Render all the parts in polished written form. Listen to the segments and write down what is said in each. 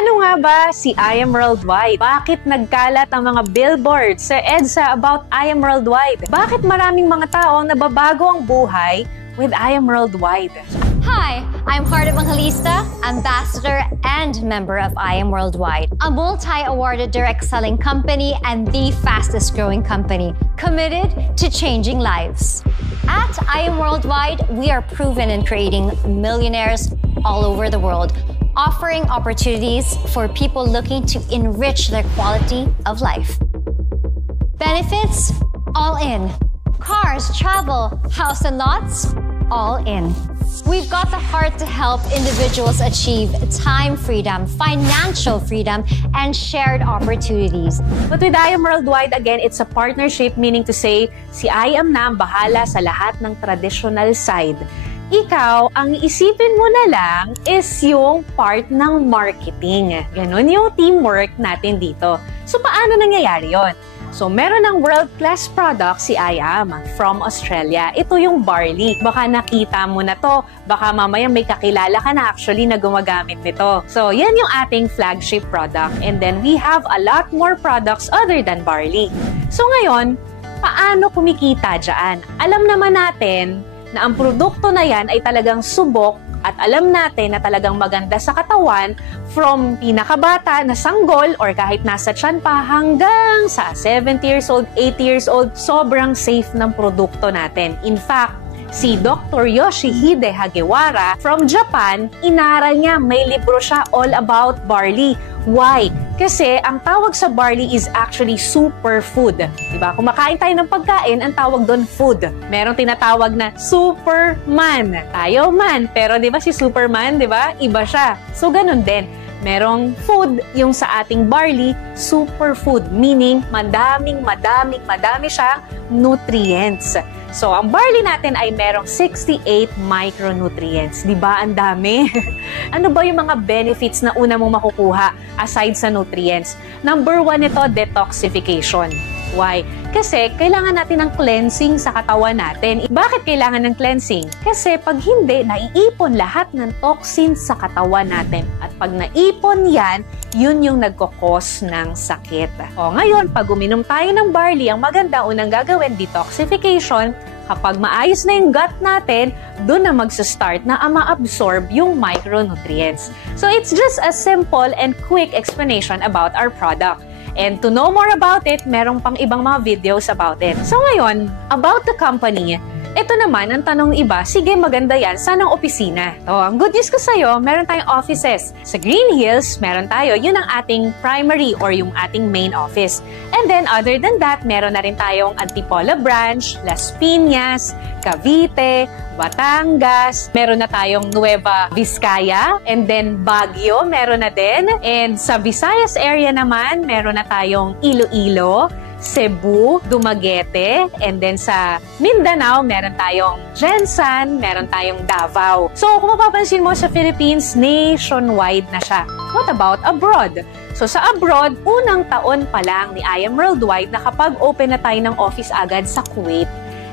Ano nga ba si I Am Worldwide? Bakit nagkalat ang mga billboards sa EDSA about I Am Worldwide? Bakit maraming mga tao ang nababago ang buhay with I Am Worldwide? Hi, I'm Heart Evangelista, ambassador and member of I Am Worldwide, a multi-awarded direct selling company and the fastest growing company committed to changing lives. At I Am Worldwide, we are proven in creating millionaires all over the world, offering opportunities for people looking to enrich their quality of life. Benefits, all in. Cars, travel, house and lots, all in. We've got the heart to help individuals achieve time freedom, financial freedom, and shared opportunities. But with I Am Worldwide, again, it's a partnership, meaning to say, si I Am na ang bahala sa lahat ng traditional side. Ikaw, ang isipin mo na lang is yung part ng marketing. Ganon yung teamwork natin dito. So, paano nangyayari yon? So, meron ng world-class product si I Am from Australia. Ito yung barley. Baka nakita mo na to. Baka mamaya may kakilala ka na actually na gumagamit nito. So, yan yung ating flagship product. And then, we have a lot more products other than barley. So, ngayon, paano kumikita dyan? Alam naman natin na ang produkto na yan ay talagang subok at alam natin na talagang maganda sa katawan from pinakabata na sanggol or kahit nasa tiyan pa hanggang sa 70 years old, 80 years old, sobrang safe ng produkto natin. In fact, si Dr. Yoshihide Hagiwara from Japan, inaral niya, may libro siya all about barley. Why? Kasi ang tawag sa barley is actually superfood. Diba? Kung makain tayo ng pagkain, ang tawag doon food. Merong tinatawag na Superman. Tayo man. Pero diba si Superman, diba? Iba siya. So ganun din. Merong food, yung sa ating barley, superfood. Meaning, madami siyang nutrients. So, ang barley natin ay merong 68 micronutrients. Diba? Ang dami. Ano ba yung mga benefits na una mong makukuha aside sa nutrients? Number 1 ito, detoxification. Why? Kasi kailangan natin ng cleansing sa katawan natin. Bakit kailangan ng cleansing? Kasi pag hindi, naiipon lahat ng toxins sa katawan natin. At pag naipon yan, yun yung nagkakos ng sakit. O ngayon, pag uminom tayo ng barley, ang maganda unang gagawin, detoxification. Kapag maayos na yung gut natin, doon na magsa-start na ma-absorb yung micronutrients. So it's just a simple and quick explanation about our product. And to know more about it, merong pang ibang mga videos about it. So ngayon, about the company, ito naman, ang tanong iba, sige maganda yan, saan ang opisina? Ang good news ko sa'yo, meron tayong offices. Sa Green Hills, meron tayo, yun ang ating primary or yung ating main office. And then other than that, meron na rin tayong Antipolo branch, Las Piñas, Cavite, Batangas, meron na tayong Nueva Vizcaya, and then Baguio, meron na din. And sa Visayas area naman, meron na tayong Iloilo, Cebu, Dumaguete, and then sa Mindanao, meron tayong Jensan, meron tayong Davao. So, kung mapapansin mo sa Philippines, nationwide na siya. What about abroad? So, sa abroad, unang taon pa lang ni I Am Worldwide na kapag open na tayo ng office agad sa Kuwait,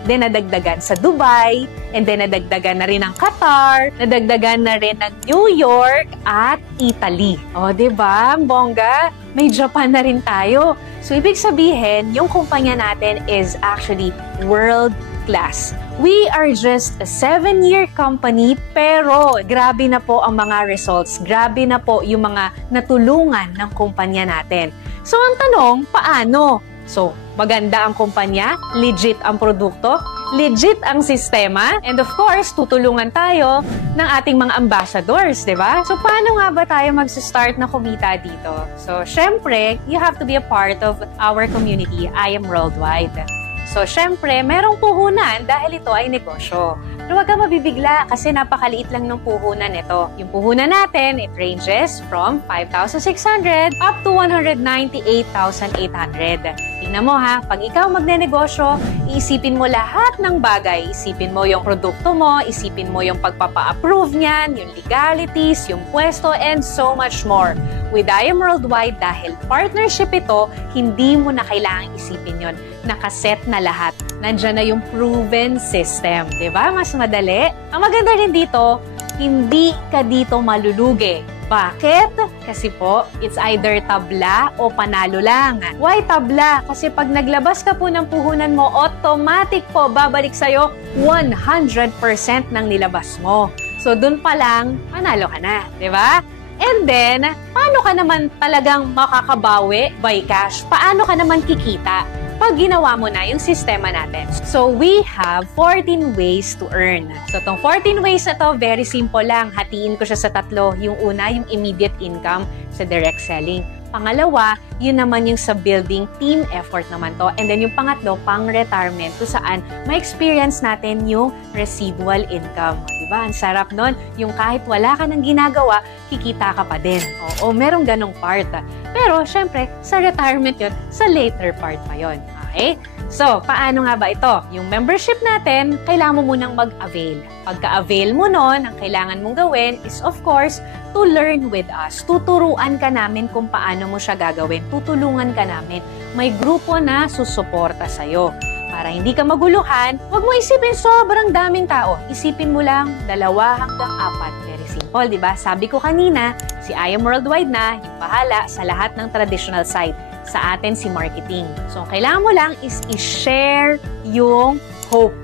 then nadagdagan sa Dubai, and then nadagdagan na rin ng Qatar, nadagdagan na rin ng New York at Italy. O, diba? Bongga, may Japan na rin tayo. So, ibig sabihin, yung kumpanya natin is actually world class. We are just a 7-year company, pero grabe na po ang mga results. Grabe na po yung mga natulungan ng kumpanya natin. So, ang tanong, paano? So, maganda ang kumpanya, legit ang produkto, legit ang sistema, and of course, tutulungan tayo ng ating mga ambassadors, di ba? So, paano nga ba tayo mag-start na kumita dito? So, syempre, you have to be a part of our community, I Am Worldwide. So, syempre, merong puhunan dahil ito ay negosyo. Pero huwag kang mabibigla kasi napakaliit lang ng puhunan ito. Yung puhunan natin, it ranges from 5,600 up to 198,800. Tingnan mo ha, pag ikaw magnenegosyo, iisipin mo lahat ng bagay. Isipin mo yung produkto mo, isipin mo yung pagpapa-approve niyan, yung legalities, yung pwesto, and so much more. With I Am Worldwide, dahil partnership ito, hindi mo na kailangang isipin yon. Nakaset na lahat. Nandiyan na yung proven system. Diba? Mas madali. Ang maganda rin dito, hindi ka dito malulugi. Bakit? Kasi po, it's either tabla o panalo lang. Why tabla? Kasi pag naglabas ka po ng puhunan mo, automatic po babalik sa'yo 100% ng nilabas mo. So, dun pa lang, panalo ka na, di ba? And then, paano ka naman talagang makakabawi by cash? Paano ka naman kikita pag ginawa mo na yung sistema natin? So, we have 14 ways to earn. So, itong 14 ways na to, very simple lang. Hatiin ko siya sa tatlo. Yung una, yung immediate income sa direct selling. Pangalawa, yun naman yung sa building team effort naman to. And then yung pangatlo, pang-retirement, kung saan ma-experience natin yung residual income. Diba? Ang sarap nun. Yung kahit wala ka nang ginagawa, kikita ka pa din. Oo, merong ganong part. Pero, syempre, sa retirement yun, sa later part pa yun. Okay? So, paano nga ba ito? Yung membership natin, kailangan mo munang mag-avail. Pagka-avail mo nun, ang kailangan mong gawin is, of course, to learn with us. Tuturuan ka namin kung paano mo siya gagawin. Tutulungan ka namin. May grupo na susuporta sa'yo. Para hindi ka maguluhan, huwag mo isipin sobrang daming tao. Isipin mo lang 2 hanggang 4. Very simple, di ba? Sabi ko kanina, si I Am Worldwide na yung bahala sa lahat ng traditional site. Sa atin, si marketing. So, ang kailangan mo lang is i-share yung hope.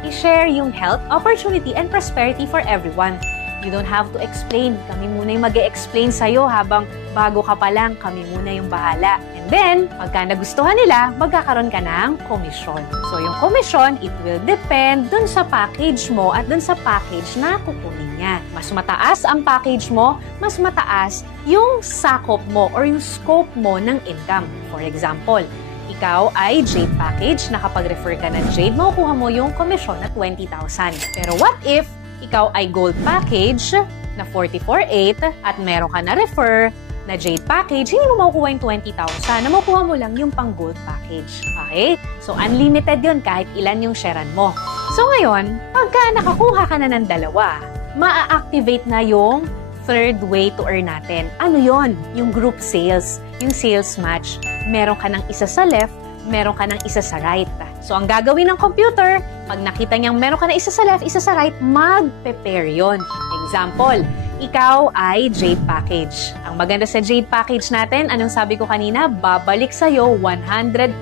I-share yung health, opportunity, and prosperity for everyone. You don't have to explain. Kami muna yung mag-e-explain sa'yo habang bago ka pa lang, kami muna yung bahala. And then, pagka nagustuhan nila, magkakaroon ka ng komisyon. So, yung komisyon, it will depend dun sa package mo at dun sa package na kukunin niya. Mas mataas ang package mo, mas mataas yung sakop mo or yung scope mo ng income. For example, ikaw ay Jade package, nakapag-refer ka ng Jade, makukuha mo yung komisyon na 20,000. Pero what if ikaw ay gold package na 44,800 at meron ka na refer na Jade package, hindi mo makukuha yung 20,000. Na makukuha mo lang yung pang gold package. Okay? So, unlimited yun kahit ilan yung sharean mo. So, ngayon, pagka nakakuha ka na ng 2, maa-activate na yung third way to earn natin. Ano yon? Yung group sales. Yung sales match. Meron ka ng isa sa left, meron ka ng isa sa right. So, ang gagawin ng computer, pag nakita niyang meron ka na isa sa left, isa sa right, mag-prepare yun. Example, ikaw ay Jade package. Ang maganda sa Jade package natin, anong sabi ko kanina, babalik sa'yo 100%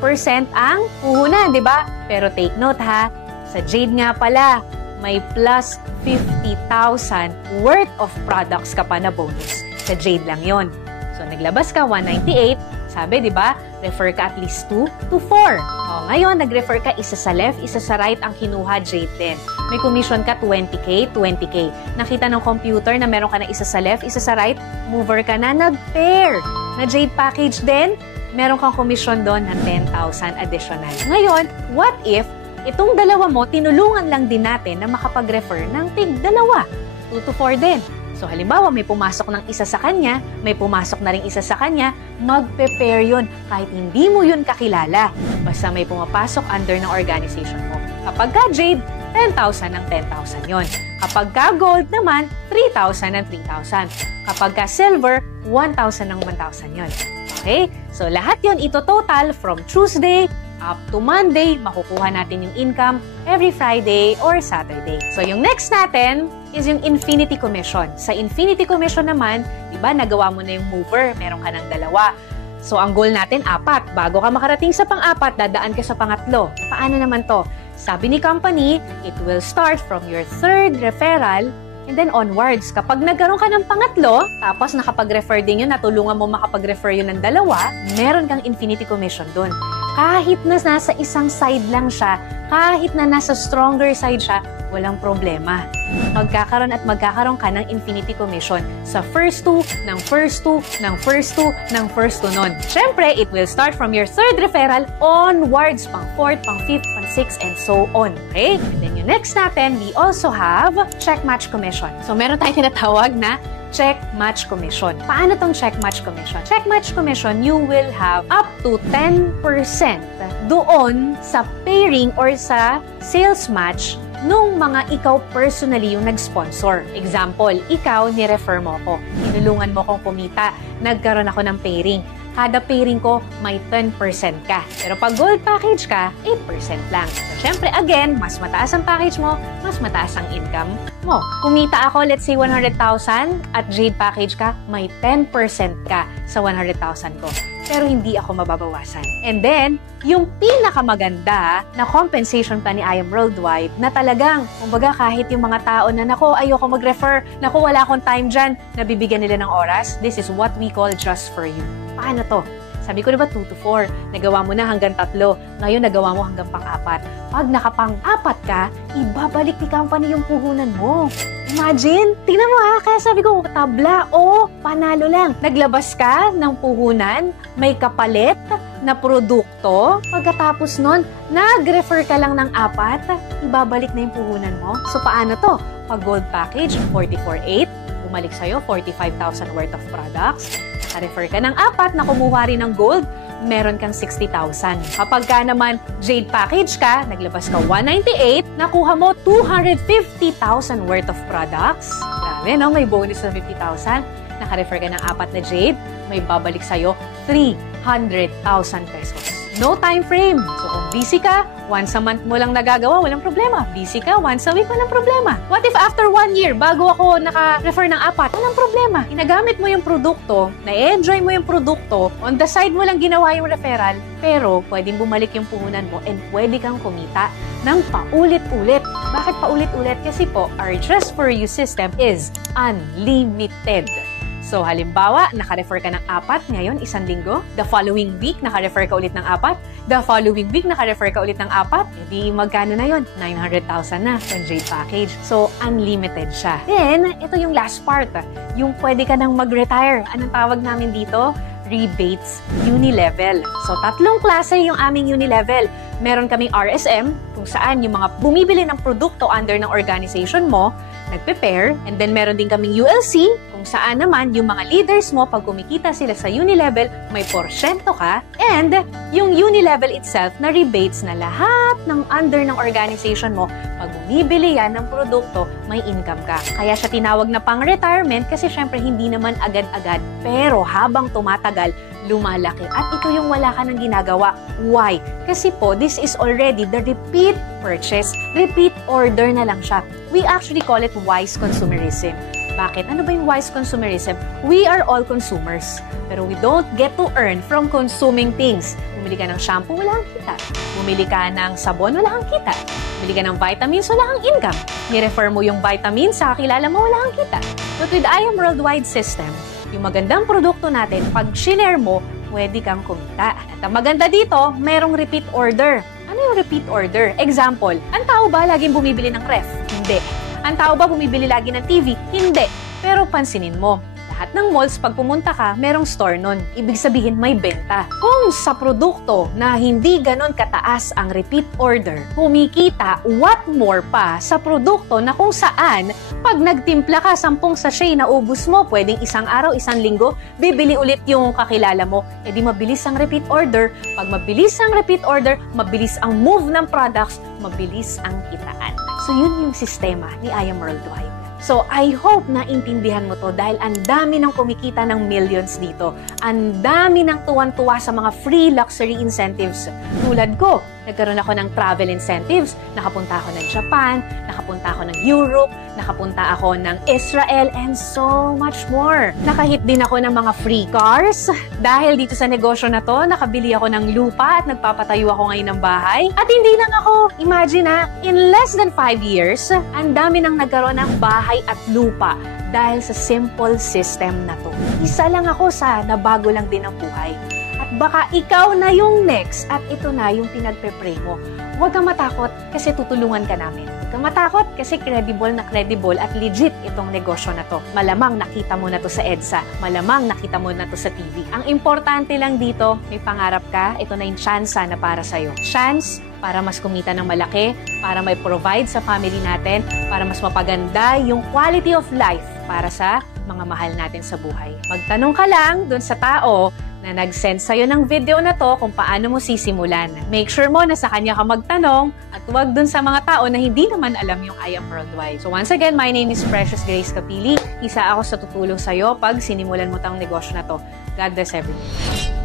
ang puhunan, di ba? Pero take note ha, sa Jade nga pala, may plus 50,000 worth of products ka pa na bonus. Sa Jade lang yon. So, naglabas ka 198, sabi, di ba? Refer ka at least 2 to 4. O, ngayon, nag-refer ka isa sa left, isa sa right ang kinuha, Jade din. May commission ka 20K, 20K. Nakita ng computer na meron ka na isa sa left, isa sa right, mover ka na, nag-pair. Na Jade package din, meron kang commission doon na 10,000 additional. Ngayon, what if itong 2 mo, tinulungan lang din natin na makapag-refer ng tig 2, 2 to 4 din. So, halimbawa, may pumasok ng isa sa kanya, may pumasok na rin isa sa kanya, mag-prepare yun kahit hindi mo yun kakilala. Basta may pumapasok under ng organization mo. Kapag ka Jade, 10,000 ng 10,000 yun. Kapag ka Gold naman, 3,000 ng 3,000. Kapag ka Silver, 1,000 ng 1,000 yun. Okay? So, lahat yun ito total from Tuesday up to Monday, makukuha natin yung income every Friday or Saturday. So, yung next natin is yung Infinity Commission. Sa Infinity Commission naman, di ba, nagawa mo na yung mover, meron ka ng 2. So, ang goal natin, 4. Bago ka makarating sa pang-4, dadaan ka sa pangatlo. Paano naman to? Sabi ni company, it will start from your 3rd referral and then onwards. Kapag nagkaroon ka ng pangatlo, tapos nakapag-refer din yun, natulungan mo makapag-refer yun ng 2, meron kang Infinity Commission dun. Kahit na nasa isang side lang siya, kahit na nasa stronger side siya, walang problema. Magkakaroon at magkakaroon ka ng Infinity Commission sa first 2, ng first 2, ng first 2, ng first 2 nun. Siyempre, it will start from your 3rd referral onwards, pang 4th, pang 5th, pang 6th, and so on. Okay? And then yung next natin, we also have Check Match Commission. So, meron tayong tinatawag na Check Match Commission. Paano tong Check Match Commission? Check Match Commission, you will have up to 10% doon sa pairing or sa sales match nung mga ikaw personally yung nag-sponsor. Example, ikaw, ni-refer mo ko. Tinulungan mo kong kumita. Nagkaroon ako ng pairing. kada pairing ko may 10% ka. Pero pag gold package ka, 8% lang. So, syempre, again, mas mataas ang package mo, mas mataas ang income mo. Kumita ako, let's say 100,000 at Jade package ka, may 10% ka sa 100,000 ko. Pero hindi ako mababawasan. And then, yung pinakamaganda na compensation plan ni I Am Worldwide na talagang, kumbaga kahit yung mga tao na, nako, ayoko mag-refer, nako, wala akong time dyan, nabibigyan nila ng oras, this is what we call just for you. Paano to? Sabi ko diba 2 to 4, nagawa mo na hanggang 3, ngayon nagawa mo hanggang pang-4. Pag nakapang-4 ka, ibabalik ni company yung puhunan mo. Imagine, tingnan mo ha, kaya sabi ko, tabla, panalo lang. Naglabas ka ng puhunan, may kapalit na produkto, pagkatapos nun, nag-refer ka lang ng 4, ibabalik na yung puhunan mo. So paano to? Pag gold package, 44,800, bumalik sa'yo, 45,000 worth of products. Refer ka ng 4 na kumuha rin ng gold, meron kang 60,000. Kapag ka naman Jade package ka, naglabas ka 198, nakuha mo 250,000 worth of products. Grabe, no? May bonus na 50,000. Naka-refer ka ng 4 na Jade, may babalik sa'yo 300,000 pesos. No time frame. So kung busy ka, once a month mo lang nagagawa, walang problema. Busy ka, once a week, walang problema. What if after 1 year, bago ako naka-refer ng 4, walang problema. Inagamit mo yung produkto, na-enjoy mo yung produkto, on the side mo lang ginawa yung referral, pero pwedeng bumalik yung puhunan mo and pwede kang kumita ng paulit-ulit. Bakit paulit-ulit? Kasi po, our Just For You system is unlimited. So, halimbawa, naka-refer ka ng 4, ngayon, 1 linggo. The following week, naka-refer ka ulit ng 4. The following week, naka-refer ka ulit ng 4. Edi, magkano na yon? 900,000 na sa Jade package. So, unlimited siya. Then, ito yung last part. Yung pwede ka nang mag-retire. Anong tawag namin dito? Rebates Unilevel. So, 3 klase yung aming Unilevel. Meron kaming RSM, kung saan yung mga bumibili ng produkto under ng organization mo, nagpe-pair. And then, meron din kaming ULC, kung saan naman yung mga leaders mo, pag kumikita sila sa Unilevel, may porsyento ka. And yung Unilevel itself na rebates na lahat ng under ng organization mo, pag bumibili yan ng produkto, may income ka. Kaya siya tinawag na pang-retirement kasi syempre hindi naman agad-agad. Pero habang tumatagal, lumalaki. At ito yung wala ka nang ginagawa. Why? Kasi po, this is already the repeat purchase. Repeat order na lang siya. We actually call it wise consumerism. Bakit? Ano ba yung wise consumerism? We are all consumers. Pero we don't get to earn from consuming things. Bumili ka ng shampoo, wala kang kita. Bumili ka ng sabon, wala kang kita. Bumili ka ng vitamins, wala kang income. Ni-refer mo yung vitamins, sa kakilala mo, wala kang kita. But with I Am Worldwide system, yung magandang produkto natin, pag shinare mo, pwede kang kumita. At ang maganda dito, merong repeat order. Ano yung repeat order? Example, ang tao ba laging bumibili ng ref? Hindi. Ang tao ba bumibili lagi ng TV? Hindi. Pero pansinin mo, lahat ng malls, pag pumunta ka, merong store nun. Ibig sabihin, may benta. Kung sa produkto na hindi ganon kataas ang repeat order, kumikita, what more pa sa produkto na kung saan, pag nagtimpla ka, 10 sachet na ubus mo, pwedeng 1 araw, 1 linggo, bibili ulit yung kakilala mo, edi mabilis ang repeat order. Pag mabilis ang repeat order, mabilis ang move ng products, mabilis ang kitaan. So yun yung sistema ni I Am Worldwide. So, I hope na intindihan mo to dahil ang dami ng kumikita ng millions dito. Ang dami ng tuwan-tuwa sa mga free luxury incentives. Tulad ko, nagkaroon ako ng travel incentives. Nakapunta ako ng Japan, nakapunta ako ng Europe, nakapunta ako ng Israel, and so much more. Nakahit din ako ng mga free cars. Dahil dito sa negosyo na to, nakabili ako ng lupa at nagpapatayo ako ngayon ng bahay. At hindi lang ako, imagine in less than 5 years, ang dami nang nagkaroon ng bahay at lupa dahil sa simple system na to. Isa lang ako sa nabago lang din ang buhay. At baka ikaw na yung next at ito na yung pinagpe-pray mo. Huwag kang matakot kasi tutulungan ka namin. Huwag kang matakot kasi credible at legit itong negosyo na to. Malamang nakita mo na to sa EDSA. Malamang nakita mo na to sa TV. Ang importante lang dito, may pangarap ka, ito na yung chance na para sa'yo. Chance para mas kumita ng malaki, para may provide sa family natin, para mas mapaganda yung quality of life para sa mga mahal natin sa buhay. Magtanong ka lang dun sa tao na nag-send sa'yo ng video na to kung paano mo sisimulan. Make sure mo na sa kanya ka magtanong at huwag dun sa mga tao na hindi naman alam yung I Am Worldwide. So once again, my name is Precious Grace Capili. Isa ako sa tutulong sa'yo pag sinimulan mo tang negosyo na to. God bless everyone.